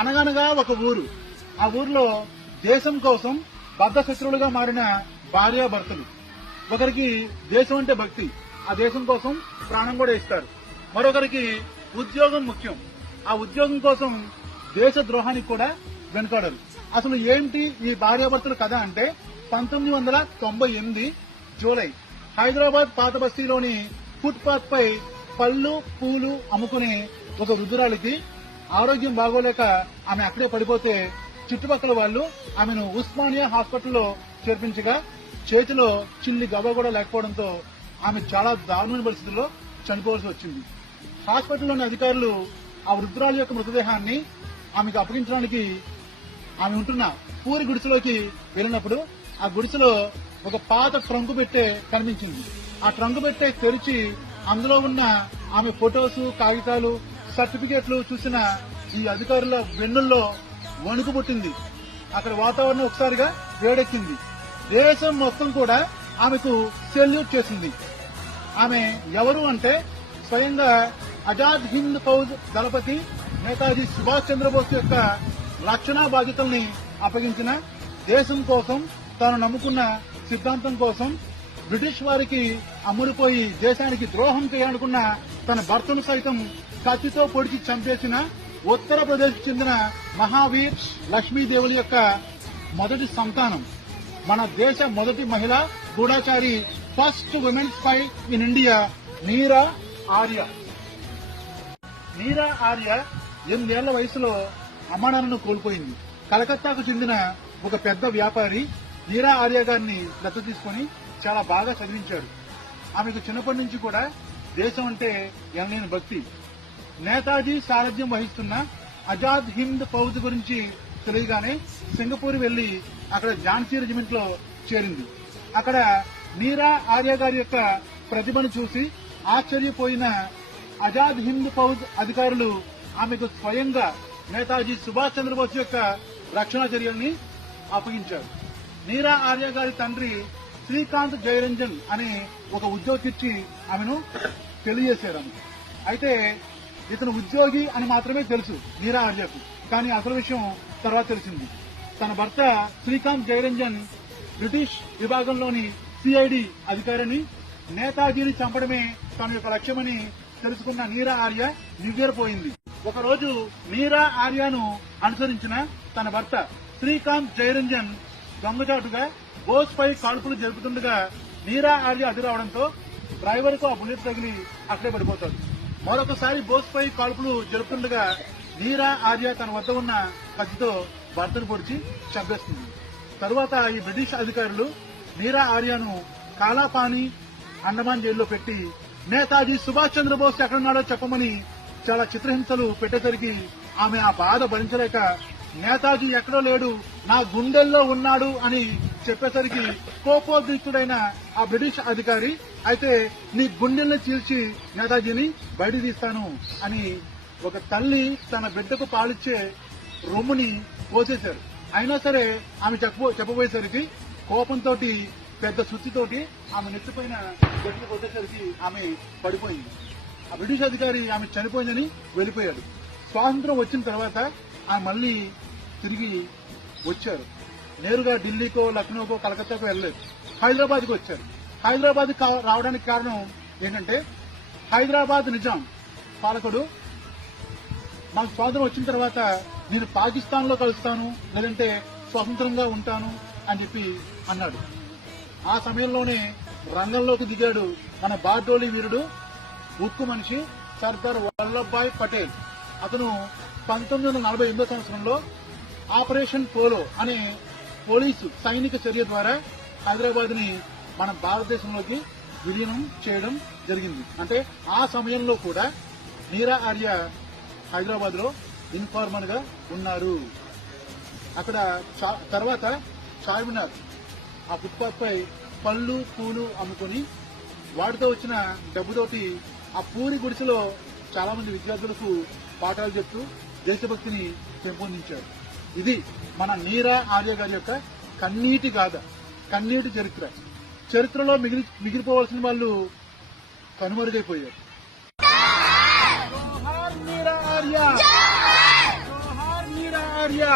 అనగనగా ఒక ఊరు. ఆ ఊర్లో దేశం కోసం బద్ధ శత్రువులుగా మారిన భార్యాభర్తలు. ఒకరికి దేశం అంటే భక్తి, ఆ దేశం కోసం ప్రాణం కూడా ఇస్తారు. మరొకరికి ఉద్యోగం ముఖ్యం, ఆ ఉద్యోగం కోసం దేశ ద్రోహానికి కూడా వెనుకాడరు. అసలు ఏంటి ఈ భార్యాభర్తల కథ అంటే 1998 జూలై హైదరాబాద్ పాత బస్తీలోని ఫుట్ పాత్ పై పళ్ళు పూలు అమ్ముకునే ఒక వృద్ధురాలికి ఆరోగ్యం బాగోలేక ఆమె అక్కడే పడిపోతే చుట్టుపక్కల వాళ్ళు ఆమెను ఉస్మానియా హాస్పిటల్లో చేర్పించగా చేతిలో చిల్లి గవ్వ కూడా లేకపోవడంతో ఆమె చాలా దారుణమైన పరిస్థితుల్లో చనిపోవాల్సి వచ్చింది. హాస్పిటల్లోని అధికారులు ఆ వృద్ధురాలి యొక్క మృతదేహాన్ని ఆమెకు అప్పగించడానికి ఆమె ఉంటున్న పూరి గుడిసెలోకి వెళ్ళినప్పుడు ఆ గుడిసెలో ఒక పాత ట్రంకు పెట్టే కనిపించింది. ఆ ట్రంకు పెట్టే తెరిచి అందులో ఉన్న ఆమె ఫొటోస్, కాగితాలు, సర్టిఫికేట్లు చూసిన ఈ అధికారుల వెన్నుల్లో వణుకు పుట్టింది. అక్కడ వాతావరణం ఒకసారిగా వేడెక్కింది. దేశం మొత్తం కూడా ఆమెకు సెల్యూట్ చేసింది. ఆమె ఎవరు అంటే స్వయంగా ఆజాద్ హింద్ ఫౌజ్ దళపతి నేతాజీ సుభాష్ చంద్రబోస్ యొక్క రక్షణ బాధ్యతల్ని అప్పగించిన, దేశం కోసం తాను నమ్ముకున్న సిద్ధాంతం కోసం బ్రిటిష్ వారికి అమ్ముడుపోయి దేశానికి ద్రోహం చేయాలనుకున్న తన భర్తను సైతం కత్తితో పొడిచి చంపేసిన ఉత్తరప్రదేశ్ చెందిన మహావీర్ లక్ష్మీదేవుల యొక్క మొదటి సంతానం, మన దేశ మొదటి మహిళా గూఢాచారి, first women spy in India, Neera Arya. నీరా ఆర్య 8 ఏళ్ల వయసులో అమ్మానాన్నను కోల్పోయింది. కలకత్తాకు చెందిన ఒక పెద్ద వ్యాపారి నీరా ఆర్య గారిని దత్తత తీసుకుని చాలా బాగా చదివించాడు. ఆమెకు చిన్నప్పటి నుంచి కూడా దేశం అంటే ఎనలేని భక్తి. నేతాజీ సారథ్యం వహిస్తున్న ఆజాద్ హింద్ ఫౌజ్ గురించి తెలియగానే సింగపూర్ వెళ్లి అక్కడ ఝాన్సీ రెజిమెంట్ లో చేరింది. అక్కడ నీరా ఆర్య గారి యొక్క ప్రతిభను చూసి ఆశ్చర్యపోయిన ఆజాద్ హింద్ ఫౌజ్ అధికారులు ఆమెకు స్వయంగా నేతాజీ సుభాష్ చంద్రబోస్ యొక్క రక్షణ చర్యల్ని అప్పగించారు. నీరా ఆర్య గారి తండ్రి శ్రీకాంత్ జయరంజన్ అనే ఒక ఉద్యోగిచ్చి ఆమెను తెలియజేశారు. అయితే ఇతను ఉద్యోగి అని మాత్రమే తెలుసు నీరా ఆర్యకు, కానీ అసలు విషయం తర్వాత తెలిసింది. తన భర్త శ్రీకాంత్ జయరంజన్ బ్రిటిష్ విభాగంలోని సిఐడి అధికారిని, నేతాజీని చంపడమే తన యొక్క లక్ష్యమని తెలుసుకున్న నీరా ఆర్య నివ్వెరపోయింది. ఒకరోజు నీరా ఆర్యను అనుసరించిన తన భర్త శ్రీకాంత్ జయరంజన్ దొంగచాటుగా బోస్ పై కాల్పులు జరుపుతుండగా నీరా ఆర్య అదిరావడంతో డ్రైవర్ కు ఆ బుల్లెట్ తగిలి అక్కడే పడిపోతాడు. మరొకసారి బోస్ పై కాల్పులు జరుపుతుండగా నీరా ఆర్య తన వద్ద ఉన్న కత్తితో భర్తను పొడిచి చంపేస్తుంది. తరువాత ఈ బ్రిటిష్ అధికారులు నీరా ఆర్యను కాలాపాని అండమాన్ జైల్లో పెట్టి నేతాజీ సుభాష్ చంద్రబోస్ ఎక్కడున్నాడో చెప్పమని చాలా చిత్రహింసలు పెట్టేసరికి ఆమె ఆ బాధ భరించలేక నేతాజీ ఎక్కడో లేడు, నా గుండెల్లో ఉన్నాడు అని చెప్పేసరికి కోపోద్రిక్తుడైన ఆ బ్రిటిష్ అధికారి, అయితే నీ గుండెల్ని చీల్చి నేతాజీని బయట తీస్తాను అని ఒక తల్లి తన బిడ్డకు పాలిచ్చే రొమ్ముని పోసేశారు. అయినా సరే ఆమె చెప్పబోయేసరికి కోపంతో పెద్ద సుత్తితోటి ఆమె నెత్తిపోయిన గట్టిగా కొట్టేసరికి ఆమె పడిపోయింది. ఆ బ్రిటిష్ అధికారి ఆమె చనిపోయిందని వెళ్లిపోయాడు. స్వాతంత్రం వచ్చిన తర్వాత ఆమె మళ్లీ తిరిగి వచ్చారు. నేరుగా ఢిల్లీకో, లక్నోకో, కలకత్తాకో వెళ్ళలేదు, హైదరాబాద్ కు వచ్చారు. హైదరాబాద్ రావడానికి కారణం ఏంటంటే హైదరాబాద్ నిజాం పాలకుడు మాకు స్వాతంత్రం వచ్చిన తర్వాత నేను పాకిస్తాన్ లో కలుస్తాను, లేదంటే స్వతంత్రంగా ఉంటాను అని చెప్పి అన్నాడు. ఆ సమయంలోనే రంగంలోకి దిగాడు మన బార్డోలి వీరుడు, ఉక్కు మనిషి సర్దార్ వల్లభాయ్ పటేల్. అతను 1948 సంవత్సరంలో ఆపరేషన్ పోలో అనే పోలీసు సైనిక చర్య ద్వారా హైదరాబాద్ ని మన భారతదేశంలోకి విలీనం చేయడం జరిగింది. అంటే ఆ సమయంలో కూడా నీరా ఆర్య హైదరాబాద్ లో ఇన్ఫార్మర్ గా ఉన్నారు. అక్కడ తర్వాత చార్మినార్ ఆ ఫుట్పాత్ పై పళ్ళు పూలు అమ్ముకుని వాటితో వచ్చిన డబ్బుతోటి ఆ పూరి గుడిసెలో చాలా మంది విద్యార్థులకు పాఠాలు చెప్తూ దేశభక్తిని పెంపొందించారు. ఇది మన నీరా ఆర్య గారి యొక్క కన్నీటి గాథ, కన్నీటి చరిత్ర. చరిత్రలో మిగిలిపోవాల్సిన వాళ్ళు కనుమరుగైపోయారు. జోహార్ నీరా ఆర్య, జోహార్ నీరా ఆర్య